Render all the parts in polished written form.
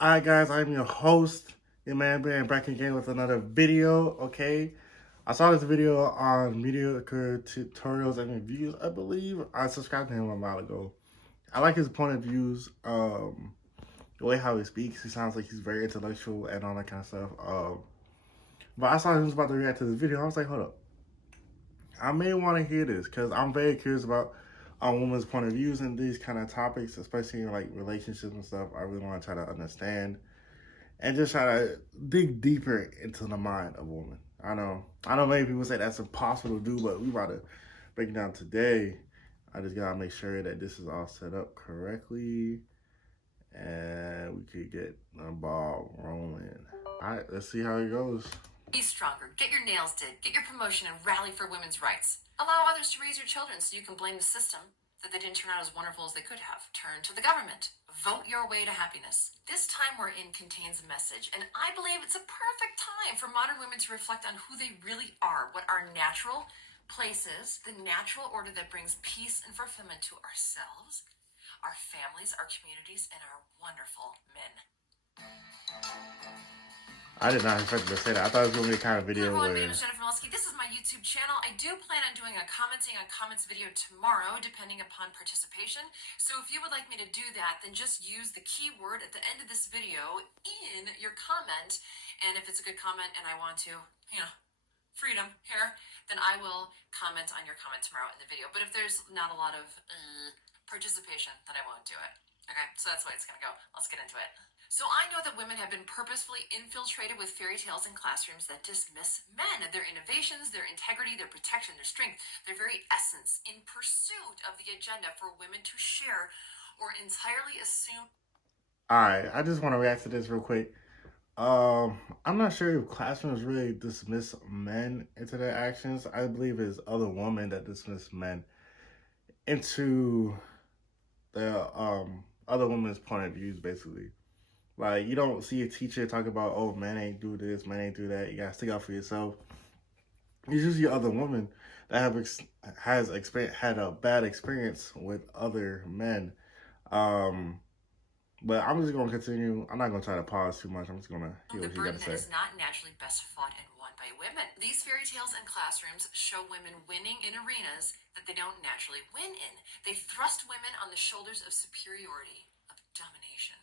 Alright guys, I'm your host, your man being back again with another video, okay? I saw this video on Mediocre Tutorials and Reviews, I believe. I subscribed to him a while ago. I like his point of views, the way how he speaks. He sounds like he's very intellectual and all that kind of stuff. But I saw he was about to react to this video. I was like, hold up. I may want to hear this because I'm very curious about women's point of views in these kind of topics, especially in like relationships and stuff. I really want to try to understand and just try to dig deeper into the mind of a woman. I know many people say that's impossible to do, but we about to break it down today. I just gotta make sure that this is all set up correctly and we could get the ball rolling. All right, let's see how it goes. Be stronger, get your nails did, get your promotion, and rally for women's rights. Allow others to raise your children so you can blame the system that they didn't turn out as wonderful as they could have. Turn to the government. Vote your way to happiness. This time we're in contains a message, and I believe it's a perfect time for modern women to reflect on who they really are, what our natural place is, the natural order that brings peace and fulfillment to ourselves, our families, our communities, and our wonderful men. I did not expect to say that. I thought it was going to be a kind of video Hello everyone, where... my name is Jeniffer Moleski. This is my YouTube channel. I do plan on doing a commenting on comments video tomorrow, depending upon participation. So if you would like me to do that, then just use the keyword at the end of this video in your comment. And if it's a good comment and I want to, freedom here, then I will comment on your comment tomorrow in the video. But if there's not a lot of participation, then I won't do it. Okay, so that's the way it's gonna go. Let's get into it. So I know that women have been purposefully infiltrated with fairy tales in classrooms that dismiss men, their innovations, their integrity, their protection, their strength, their very essence, in pursuit of the agenda for women to share or entirely assume. Alright, I just want to react to this real quick. I'm not sure if classrooms really dismiss men into their actions. I believe it's other women that dismiss men into the other women's point of views, basically. Like, you don't see a teacher talk about, oh, men ain't do this, men ain't do that. You gotta stick up for yourself. It's usually other women that had a bad experience with other men. But I'm just gonna continue. I'm not gonna try to pause too much. I'm just gonna hear what you gotta say. The burden that is not naturally best fought and won by women. These fairy tales and classrooms show women winning in arenas that they don't naturally win in. They thrust women on the shoulders of superiority, of domination.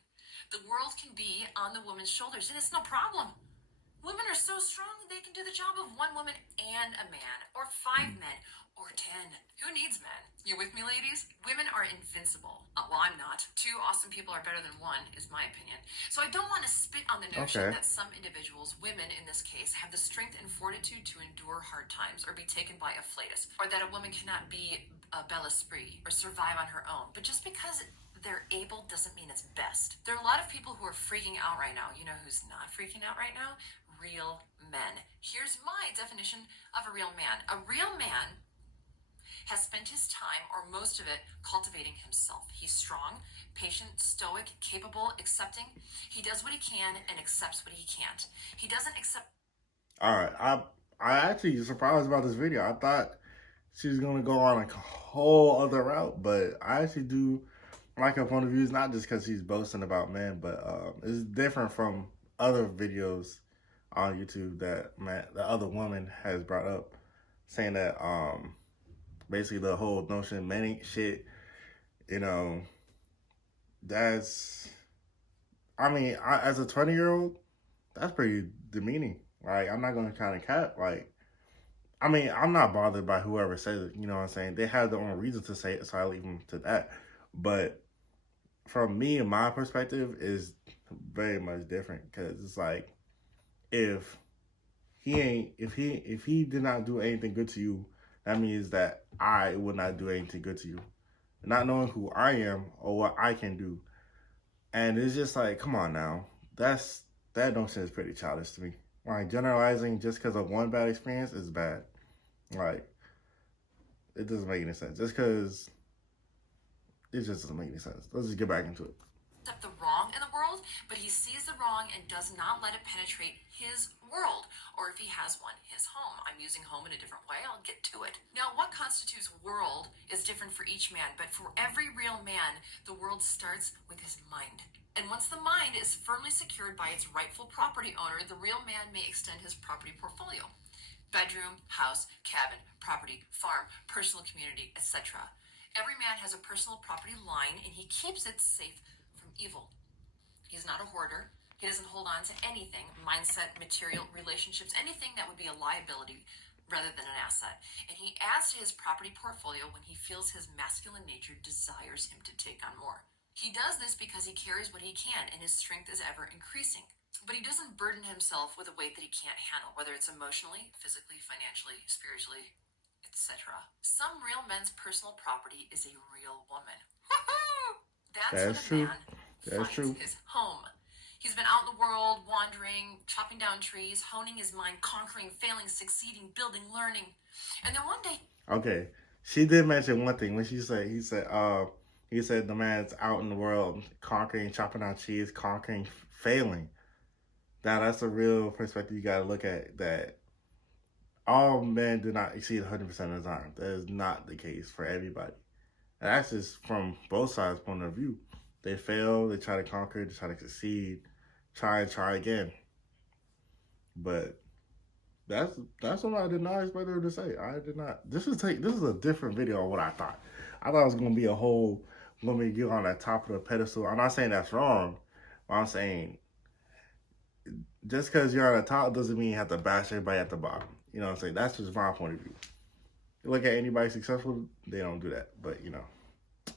The world can be on the woman's shoulders, and it's no problem. Women are so strong they can do the job of one woman and a man, or 5 men, or 10. Who needs men? You with me, ladies? Women are invincible. Well, I'm not. 2 awesome people are better than 1, is my opinion. So I don't want to spit on the notion that some individuals, women in this case, have the strength and fortitude to endure hard times or be taken by a flatus, or that a woman cannot be a bel esprit or survive on her own. But just because they're able doesn't mean it's best. There are a lot of people who are freaking out right now. You know who's not freaking out right now? Real men. Here's my definition of a real man. A real man has spent his time, or most of it, cultivating himself. He's strong, patient, stoic, capable, accepting. He does what he can and accepts what he can't. He doesn't accept... Alright, I actually surprised about this video. I thought she was going to go on a whole other route, but I actually do like her point of views, not just because she's boasting about men, but it's different from other videos on YouTube that the other woman has brought up, saying that basically the whole notion men ain't shit, that's, I mean, as a 20-year-old, that's pretty demeaning. Like, I'm not going to kind of cap, like, I mean, I'm not bothered by whoever says it, you know what I'm saying? They have their own reason to say it, so I leave them to that. But from me and my perspective is very much different, because it's like, if he did not do anything good to you, that means that I would not do anything good to you, not knowing who I am or what I can do. And it's just like, come on now, that notion is pretty childish to me. Like, generalizing just because of one bad experience is bad. Like, it doesn't make any sense. It just doesn't make any sense. Let's just get back into it. Accept the wrong in the world, but he sees the wrong and does not let it penetrate his world, or if he has one, his home. I'm using home in a different way. I'll get to it. Now, what constitutes world is different for each man, but for every real man, the world starts with his mind. And once the mind is firmly secured by its rightful property owner, the real man may extend his property portfolio. Bedroom, house, cabin, property, farm, personal community, etc. Every man has a personal property line, and he keeps it safe from evil. He's not a hoarder. He doesn't hold on to anything, mindset, material, relationships, anything that would be a liability rather than an asset. And he adds to his property portfolio when he feels his masculine nature desires him to take on more. He does this because he carries what he can, and his strength is ever increasing. But he doesn't burden himself with a weight that he can't handle, whether it's emotionally, physically, financially, spiritually, etc. Some real men's personal property is a real woman. That's That's when a true. man That's finds true. his home. He's been out in the world, wandering, chopping down trees, honing his mind, conquering, failing, succeeding, building, learning. And then one day, Okay. She did mention one thing when he said the man's out in the world conquering, chopping down trees, conquering, failing. That's a real perspective you gotta look at, that all men do not exceed 100% of the time. That is not the case for everybody. And that's just from both sides' point of view. They fail, they try to conquer, they try to succeed, try and try again. But that's what I did not expect her to say. I did not. This is a different video on what I thought. I thought it was gonna be a whole woman get on the top of the pedestal. I'm not saying that's wrong, but I'm saying just because you're on the top doesn't mean you have to bash everybody at the bottom. You know what I'm saying? That's just my point of view. You look at anybody successful, they don't do that. But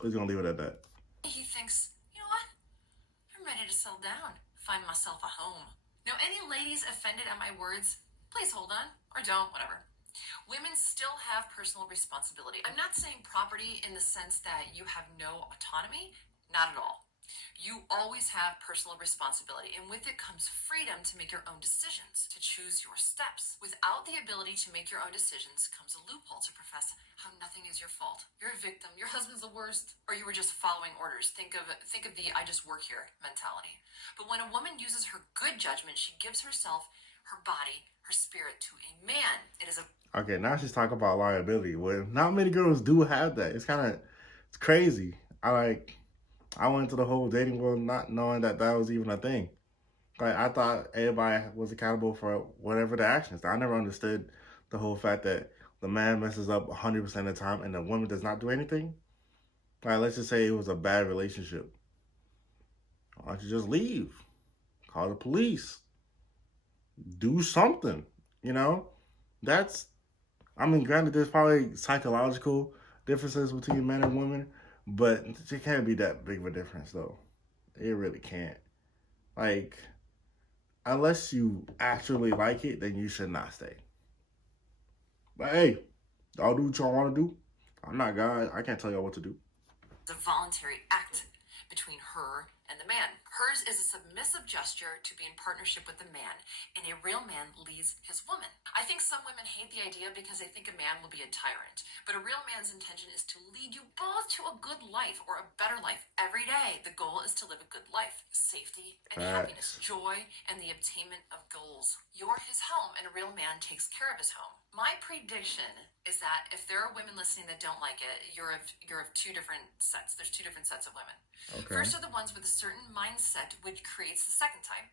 we're gonna leave it at that. he thinks, you know what? I'm ready to settle down, find myself a home. Now, any ladies offended at my words, please hold on, or don't, whatever. Women still have personal responsibility. I'm not saying property in the sense that you have no autonomy, not at all. You always have personal responsibility, and with it comes freedom to make your own decisions, to choose your steps. Without the ability to make your own decisions comes a loophole to profess how nothing is your fault. You're a victim, your husband's the worst, or you were just following orders. Think of the I just work here mentality. But when a woman uses her good judgment, she gives herself, her body, her spirit to a man. It is a Okay, now she's talking about liability. Well, not many girls do have that. It's crazy. I went into the whole dating world not knowing that was even a thing. Like, I thought everybody was accountable for whatever the actions. I never understood the whole fact that the man messes up 100% of the time and the woman does not do anything. Like, let's just say it was a bad relationship. Why don't you just leave? Call the police. Do something. You know? Granted, there's probably psychological differences between men and women, but it can't be that big of a difference, though. It really can't. Like, unless you actually like it, then you should not stay. But hey, y'all do what y'all want to do. I'm not God. I can't tell y'all what to do. a voluntary act between her and the man. Hers is a submissive gesture to be in partnership with the man, and a real man leads his woman. I think some women hate the idea because they think a man will be a tyrant, but a real man's intention is to lead you both to a good life or a better life every day. The goal is to live a good life, safety and happiness, joy and the obtainment of goals. You're his home, and a real man takes care of his home. My prediction is that if there are women listening that don't like it, you're of two different sets. There's two different sets of women. Okay. First are the ones with a certain mindset, which creates the second type.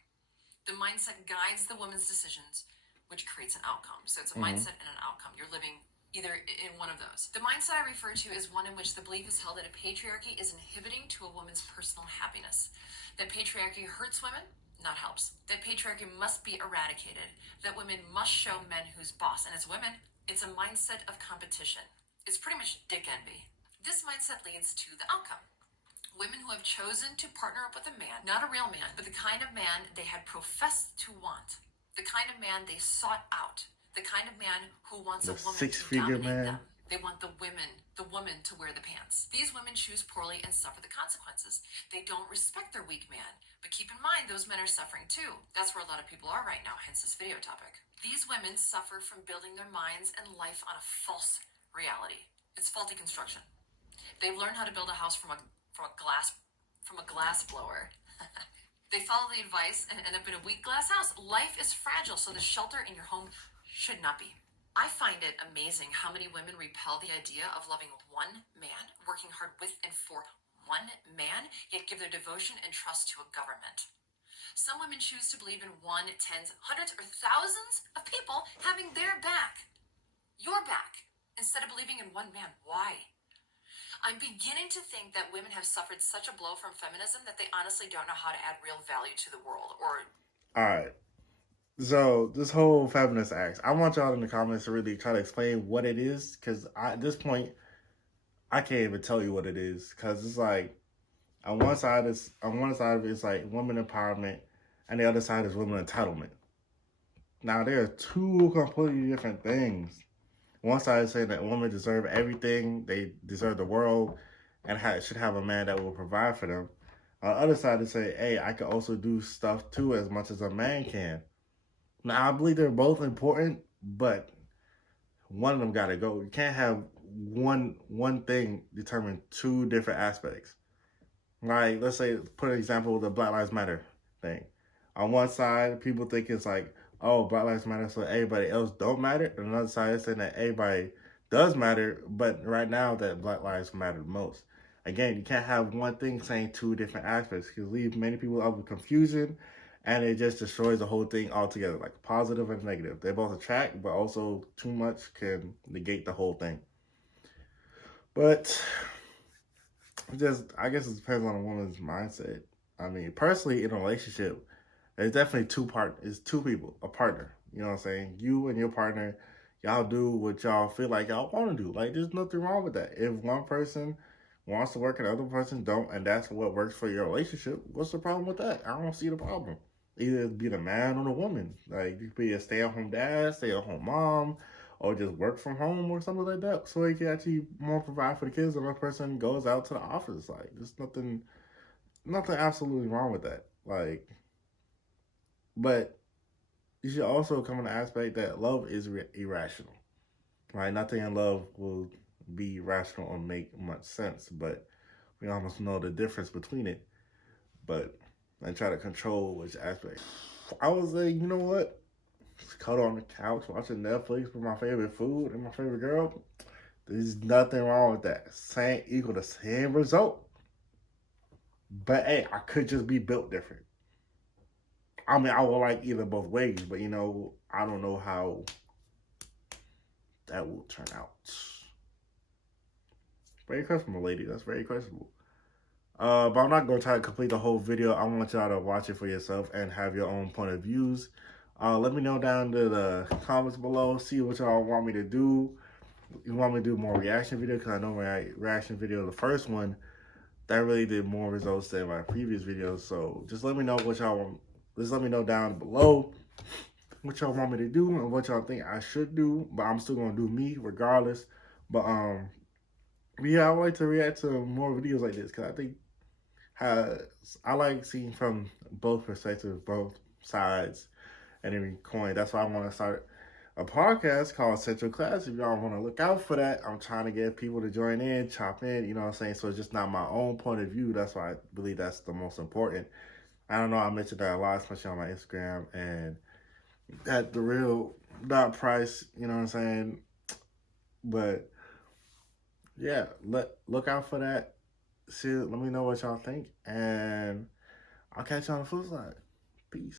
The mindset guides the woman's decisions, which creates an outcome. So it's a mindset and an outcome. You're living either in one of those. The mindset I refer to is one in which the belief is held that a patriarchy is inhibiting to a woman's personal happiness. That patriarchy hurts women, not helps. That patriarchy must be eradicated. That women must show men who's boss. And as women, it's a mindset of competition. It's pretty much dick envy. This mindset leads to the outcome. Women who have chosen to partner up with a man, not a real man, but the kind of man they had professed to want. The kind of man they sought out. The kind of man who wants a woman to dominate them. They want the woman to wear the pants. These women choose poorly and suffer the consequences. They don't respect their weak man. But keep in mind, those men are suffering too. That's where a lot of people are right now, hence this video topic. These women suffer from building their minds and life on a false reality. It's faulty construction. They've learned how to build a house from a glass blower. They follow the advice and end up in a weak glass house. Life is fragile, so the shelter in your home should not be. I find it amazing how many women repel the idea of loving one man, working hard with and for one man, yet give their devotion and trust to a government. Some women choose to believe in one, tens, hundreds, or thousands of people having their back, your back, instead of believing in one man. Why? I'm beginning to think that women have suffered such a blow from feminism that they honestly don't know how to add real value to the world. Or, All right. So this whole feminist act, I want y'all in the comments to really try to explain what it is, because at this point, I can't even tell you what it is, because it's like on one side of it, it's like women empowerment, and the other side is women entitlement. Now there are two completely different things. One side is saying that women deserve everything, they deserve the world, and should have a man that will provide for them. On the other side is say, hey, I can also do stuff too as much as a man can. Now I believe they're both important, but one of them got to go. You can't have one thing determine two different aspects. Like, let's say, put an example with the Black Lives Matter thing. On one side, people think it's like, oh, Black Lives Matter, so everybody else don't matter. And another side is saying that everybody does matter, but right now that Black Lives matter the most. Again, you can't have one thing saying two different aspects. It leave many people up with confusion, and it just destroys the whole thing altogether, like positive and negative. They both attract, but also too much can negate the whole thing. But I guess it depends on a woman's mindset. I mean, personally, in a relationship, there's definitely it's two people, a partner. You know what I'm saying? You and your partner, y'all do what y'all feel like y'all want to do. Like, there's nothing wrong with that. If one person wants to work and the other person don't, and that's what works for your relationship, what's the problem with that? I don't see the problem. Either be the man or the woman. Like, you could be a stay-at-home dad, stay-at-home mom, or just work from home or something like that, so you can actually more provide for the kids. And one person goes out to the office. Like, there's nothing absolutely wrong with that. Like, but you should also come in the aspect that love is irrational. Right? Nothing in love will be rational or make much sense, but we almost know the difference between it. But I try to control which aspect. I was like, you know what? Just cuddle on the couch watching Netflix with my favorite food and my favorite girl. There's nothing wrong with that. Same equal the same result. But hey, I could just be built different. I mean, I would like either both ways, but you know, I don't know how that will turn out. Very questionable, lady. That's very questionable. But I'm not going to try to complete the whole video. I want y'all to watch it for yourself and have your own point of views. Let me know down in the comments below. See what y'all want me to do. You want me to do more reaction video? Because I know my reaction video, the first one, that really did more results than my previous videos. So just let me know what y'all want. Just let me know down below what y'all want me to do and what y'all think I should do. But I'm still going to do me regardless. But yeah, I would like to react to more videos like this because I think I like seeing from both perspectives, both sides, and every coin. That's why I want to start a podcast called Central Class. If y'all want to look out for that, I'm trying to get people to join in, chop in, you know what I'm saying? So it's just not my own point of view. That's why I believe that's the most important. I don't know, I mentioned that a lot, especially on my Instagram, and at the real dot price, you know what I'm saying? But yeah, look out for that. See, let me know what y'all think, and I'll catch you on the flip side. Peace.